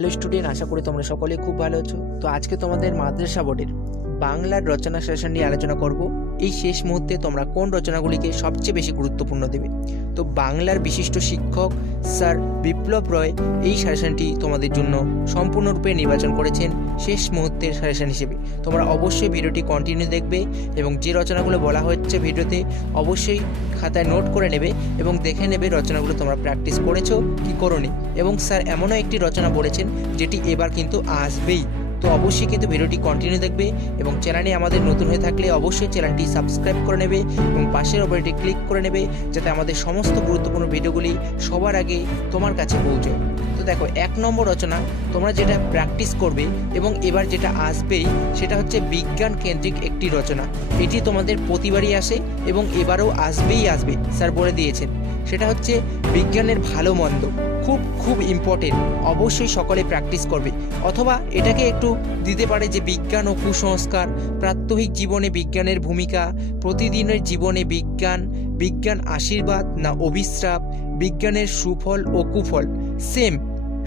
Hello student, আশা করি তোমরা সকলে খুব ভালো আছো। তো আজকে তোমাদের মাদ্রাসা বোর্ডের বাংলার রচনা সেশন নিয়ে আলোচনা করব। এই শেষ মুহূর্তে তোমরা কোন রচনাগুলিকে সবচেয়ে বেশি গুরুত্বপূর্ণ দেবে। তো বাংলার বিশিষ্ট শিক্ষক স্যার বিপ্লব রয় এই সাজেশনটি তোমাদের জন্য সম্পূর্ণরূপে নির্বাচন করেছেন শেষ মুহূর্তের সাজেশন হিসেবে। তোমরা অবশ্যই ভিডিওটি কন্টিনিউ দেখবে এবং যে রচনাগুলো বলা হচ্ছে ভিডিওতে অবশ্যই খাতায় নোট করে নেবে এবং দেখে নেবে রচনাগুলো তোমরা প্র্যাকটিস করেছো কি করোনি। এবং স্যার এমনও একটি রচনা বলেছেন যেটি এবার কিন্তু আসবেই। তো অবশ্যই কিন্তু ভিডিওটি কন্টিনিউ দেখবে এবং চ্যানেলে আমাদের নতুন হয়ে থাকলে অবশ্যই চ্যানেলটি সাবস্ক্রাইব করে নেবে এবং পাশের অপরটি ক্লিক করে নেবে যাতে আমাদের সমস্ত গুরুত্বপূর্ণ ভিডিওগুলি সবার আগে তোমার কাছে পৌঁছয়। তো দেখো, 1 নম্বর রচনা তোমরা যেটা প্র্যাকটিস করবে এবং এবার যেটা আসবেই সেটা হচ্ছে বিজ্ঞান কেন্দ্রিক একটি রচনা। এটি তোমাদের প্রতিবারই আসে এবং এবারও আসবেই আসবে, স্যার বলে দিয়েছেন। সেটা হচ্ছে বিজ্ঞানের ভালো মন্দ, খুব খুব ইম্পর্টেন্ট, অবশ্যই সকলে প্র্যাকটিস করবে। অথবা এটাকে একটু দিতে পারে যে বিজ্ঞান ও কুসংস্কার, প্রাত্যহিক জীবনে বিজ্ঞানের ভূমিকা, প্রতিদিনের জীবনে বিজ্ঞান, বিজ্ঞান আশীর্বাদ না অভিশ্রাপ, বিজ্ঞানের সুফল ও কুফল। সেম,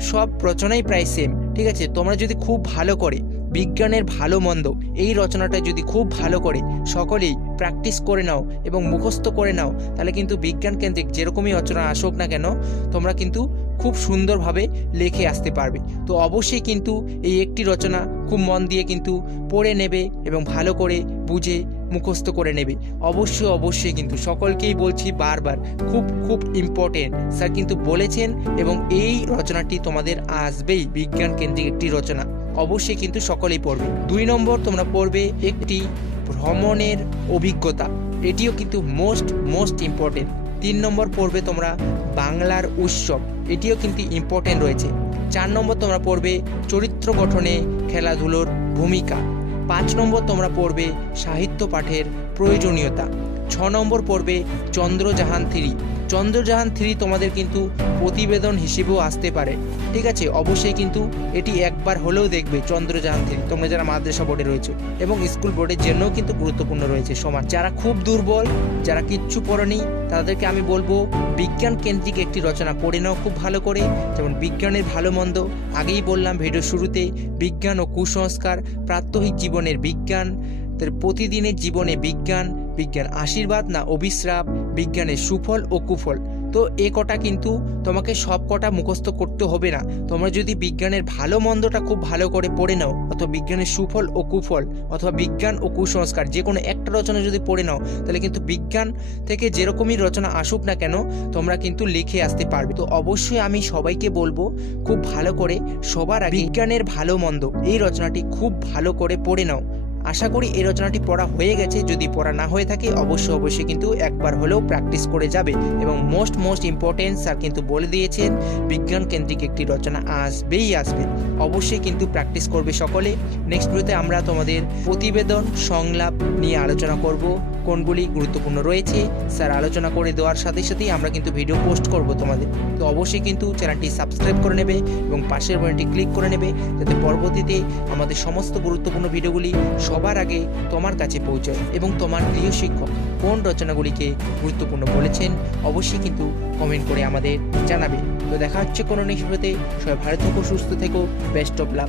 সব রচনাই প্রায় সেম, ঠিক আছে। তোমরা যদি খুব ভালো করে বিজ্ঞানের ভালো মন্দ এই রচনাটা যদি খুব ভালো করে সকলেই প্র্যাকটিস করে নাও এবং মুখস্থ করে নাও, তাহলে কিন্তু বিজ্ঞান কেন্দ্রিক যেরকমই রচনা আসুক না কেন তোমরা কিন্তু খুব সুন্দরভাবে লিখে আসতে পারবে। তো অবশ্যই কিন্তু এই একটি রচনা খুব মন দিয়ে কিন্তু পড়ে নেবে এবং ভালো করে বুঝে মুখস্থ করে নেবে। অবশ্যই অবশ্যই কিন্তু সকলকেই বলছি বারবার, খুব খুব ইম্পর্টেন্ট, স্যার কিন্তু বলেছেন এবং এই রচনাটি তোমাদের আসবেই, বিজ্ঞান কেন্দ্রিক একটি রচনা। অবশ্যই কিন্তু সকলেই পড়বে। 2 নম্বর তোমরা পড়বে একটি ভ্রমণের অভিজ্ঞতা, এটিও কিন্তু মোস্ট ইম্পর্টেন্ট। 3 নম্বর পড়বে তোমরা বাংলার উৎসব, এটিও কিন্তু ইম্পর্টেন্ট রয়েছে। 4 নম্বর তোমরা পড়বে চরিত্র গঠনে খেলাধুলোর ভূমিকা। 5 নম্বর তোমরা পড়বে সাহিত্য পাঠের প্রয়োজনীয়তা। 6 নম্বর পড়বে চন্দ্রযান 3। চন্দ্রযান 3 তোমাদের কিন্তু প্রতিবেদন হিসেবেও আসতে পারে, ঠিক আছে। অবশ্যই কিন্তু এটি একবার হলেও দেখবে চন্দ্রযান 3, তোমরা যারা মাদ্রাসা বোর্ডে রয়েছে এবং স্কুল বোর্ডের জন্যও কিন্তু গুরুত্বপূর্ণ রয়েছে সমান। যারা খুব দুর্বল, যারা কিচ্ছু পড়েনি, তাদেরকে আমি বলবো বিজ্ঞান কেন্দ্রিক একটি রচনা পড়ে নাও খুব ভালো করে। যেমন বিজ্ঞানের ভালো মন্দ, আগেই বললাম ভিডিও শুরুতে, বিজ্ঞান ও কুসংস্কার, প্রাত্যহিক জীবনের বিজ্ঞান, প্রতিদিনের জীবনে বিজ্ঞান, বিজ্ঞান আশীর্বাদ না অভিশ্রাপ, বিজ্ঞানের সুফল ও কুফল। তো এ কটা কিন্তু তোমাকে সব কটা মুখস্থ করতে হবে না। তোমরা যদি বিজ্ঞানের ভালো মন্দটা খুব ভালো করে পড়ে নাও, অথবা বিজ্ঞানের সুফল ও কুফল, অথবা বিজ্ঞান ও কুসংস্কার, যে কোনো একটা রচনা যদি পড়ে নাও, তাহলে কিন্তু বিজ্ঞান থেকে যেরকমই রচনা আসুক না কেন তোমরা কিন্তু লিখে আসতে পারবে। তো অবশ্যই আমি সবাইকে বলবো খুব ভালো করে সবার আগে বিজ্ঞানের ভালো মন্দ এই রচনাটি খুব ভালো করে পড়ে নাও। আশা করি এই রচনাটি পড়া হয়ে গেছে। যদি পড়া না হয়ে থাকে অবশ্যই কিন্তু একবার হলেও প্র্যাকটিস করে যাবে এবং মোস্ট ইম্পর্টেন্ট, স্যার কিন্তু বলে দিয়েছেন বিজ্ঞান কেন্দ্রিক একটি রচনা আসবেই আসবে। অবশ্যই কিন্তু প্র্যাকটিস করবে সকলে। নেক্সট ভিডিওতে আমরা তোমাদের প্রতিবেদন সংলাপ নিয়ে আলোচনা করব, কোনগুলি গুরুত্বপূর্ণ রয়েছে স্যার আলোচনা করে দেওয়ার সাথে সাথেই আমরা কিন্তু ভিডিও পোস্ট করব তোমাদের। তো অবশ্যই কিন্তু চ্যানেলটি সাবস্ক্রাইব করে নেবে এবং পাশের বাটনটি ক্লিক করে নেবে যাতে পরবর্তীতে আমাদের সমস্ত গুরুত্বপূর্ণ ভিডিওগুলি সবার আগে তোমার কাছে পৌঁছায়। এবং তোমার প্রিয় শিক্ষক কোন রচনাগুলিকে গুরুত্বপূর্ণ বলেছেন অবশ্যই কিন্তু কমেন্ট করে আমাদের জানাবে। তো দেখা হচ্ছে কোনো নেক্সট ভিডিওতে। সবাই ভালো থেকো, সুস্থ থেকো, বেস্ট অফ লাক।